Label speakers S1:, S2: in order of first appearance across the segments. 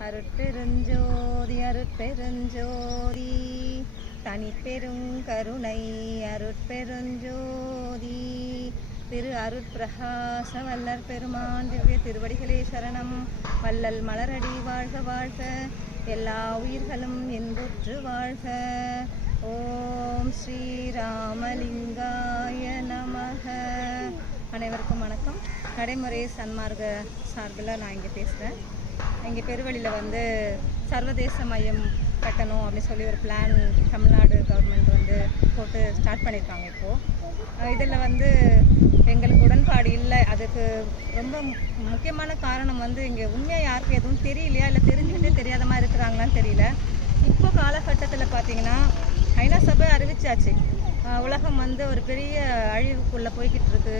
S1: அருட்பெருஞ்சோதி அருட்பெருஞ்சோதி தனிப்பெருங்கருணை அருட்பெருஞ்சோதி. திரு அருட்பிரகாச வல்லர் பெருமான் திவ்ய திருவடிகளே சரணம். வல்லல் மலரடி வாழ்க வாழ்க. எல்லா உயிர்களும் இன்புற்று வாழ்க. ஓம் ஸ்ரீராமலிங்காய நமக. அனைவருக்கும் வணக்கம். நடைமுறை சன்மார்க்க சார்பில் நான் இங்கே பேசுகிறேன். இங்கே பெருவழியில் வந்து சர்வதேச மையம் கட்டணும் அப்படின்னு சொல்லி ஒரு பிளான் தமிழ்நாடு கவர்மெண்ட் வந்து போட்டு ஸ்டார்ட் பண்ணியிருக்காங்க இப்போது இதில் வந்து எங்களுக்கு உடன்பாடு இல்லை. அதுக்கு ரொம்ப முக்கியமான காரணம் வந்து இங்கே உண்மையாக யாருக்கும் எதுவும் தெரியலையா? இல்லை தெரிஞ்சுக்கிட்டே தெரியாத மாதிரி இருக்கிறாங்களான்னு தெரியல. இப்போ காலகட்டத்தில் பார்த்தீங்கன்னா ஐநா சபை அறிவிச்சாச்சு. உலகம் வந்து ஒரு பெரிய அழிவுக்குள்ளே போய்கிட்டு இருக்கு.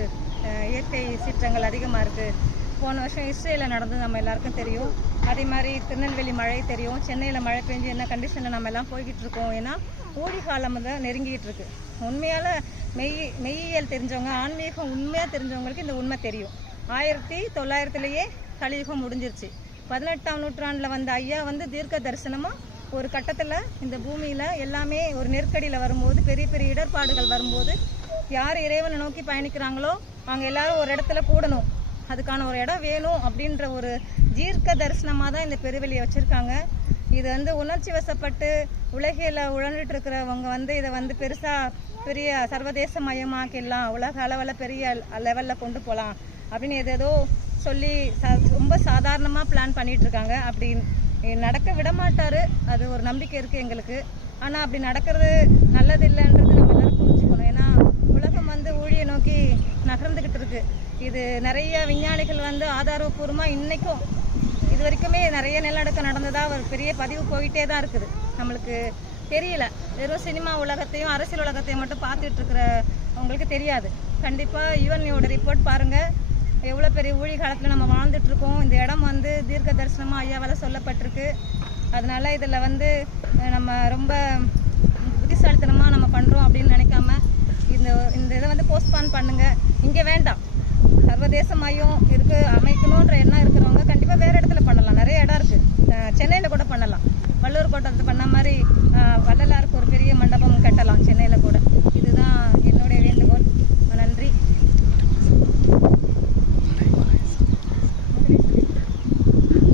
S1: இயற்கை சீற்றங்கள் அதிகமாக இருக்குது போன வருஷம் இஸ்ரேலில் நடந்தது நம்ம எல்லாருக்கும் தெரியும். அதே மாதிரி திருநெல்வேலி மழை தெரியும். சென்னையில் மழை பெஞ்சு என்ன கண்டிஷனில் நம்ம எல்லாம் போய்கிட்டு இருக்கோம். ஏன்னா ஊழி காலம் தான் நெருங்கிட்டு இருக்கு. உண்மையால் மெய் மெய்யியல் தெரிஞ்சவங்க ஆன்மீகம் உண்மையாக தெரிஞ்சவங்களுக்கு இந்த உண்மை தெரியும். ஆயிரத்தி தொள்ளாயிரத்துலேயே கலியுகம் முடிஞ்சிருச்சு. பதினெட்டாம் நூற்றாண்டில் வந்த ஐயா வந்து தீர்க்க தரிசனமாக ஒரு கட்டத்தில் இந்த பூமியில் எல்லாமே ஒரு நெருக்கடியில் வரும்போது பெரிய பெரிய இடர்பாடுகள் வரும்போது யார் இறைவனை நோக்கி பயணிக்கிறாங்களோ அவங்க எல்லாரும் ஒரு இடத்துல கூடணும். அதுக்கான ஒரு இடம் வேணும் அப்படின்ற ஒரு தீர்க்க தரிசனமாக தான் இந்த பெருவெளியை வச்சுருக்காங்க. இது வந்து உணர்ச்சி வசப்பட்டு உலகில் உழந்துட்டு இருக்கிறவங்க வந்து இதை வந்து பெருசாக பெரிய சர்வதேச மயமாக்கிடலாம் உலக அளவில் பெரிய லெவலில் கொண்டு போகலாம் அப்படின்னு ஏதோ சொல்லி ரொம்ப சாதாரணமாக பிளான் பண்ணிகிட்ருக்காங்க அப்படி நடக்க விட மாட்டார் அது ஒரு நம்பிக்கை இருக்குது எங்களுக்கு. ஆனால் அப்படி நடக்கிறது நல்லது இல்லைன்றது நம்ம எல்லாரும் புரிஞ்சுக்கணும் ஏன்னா உலகம் வந்து ஊழியை நோக்கி இருக்கு இது நிறைய விஞ்ஞானிகள் வந்து ஆதாரபூர்வமாக இன்றைக்கும் இது வரைக்குமே நிறைய நிலநடுக்கம் நடந்ததா ஒரு பெரிய பதிவு போயிட்டே தான் இருக்குது. நம்மளுக்கு தெரியல. வெறும் சினிமா உலகத்தையும் அரசியல் உலகத்தையும் மட்டும் பார்த்துட்டு இருக்கிற அவங்களுக்கு தெரியாது. கண்டிப்பாக யுஎன்ஓட ரிப்போர்ட் பாருங்கள் எவ்வளோ பெரிய ஊழி காலத்தில் நம்ம வாழ்ந்துட்டு இருக்கோம். இந்த இடம் வந்து தீர்க்க தரிசனமாக ஐயாவால் சொல்லப்பட்டிருக்கு. அதனால இதில் வந்து நம்ம ரொம்ப புத்திசாலித்தனமாக நம்ம பண்ணுறோம் அப்படின்னு நினைக்காம இந்த இந்த இதை வந்து போஸ்ட்பான் பண்ணுங்கள் இங்கே வேண்டாம். சர்வதேச மையம் இருக்கு அமைக்கணுன்ற எண்ணம் இருக்கிறவங்க கண்டிப்பாக வேறு இடத்துல பண்ணலாம். நிறைய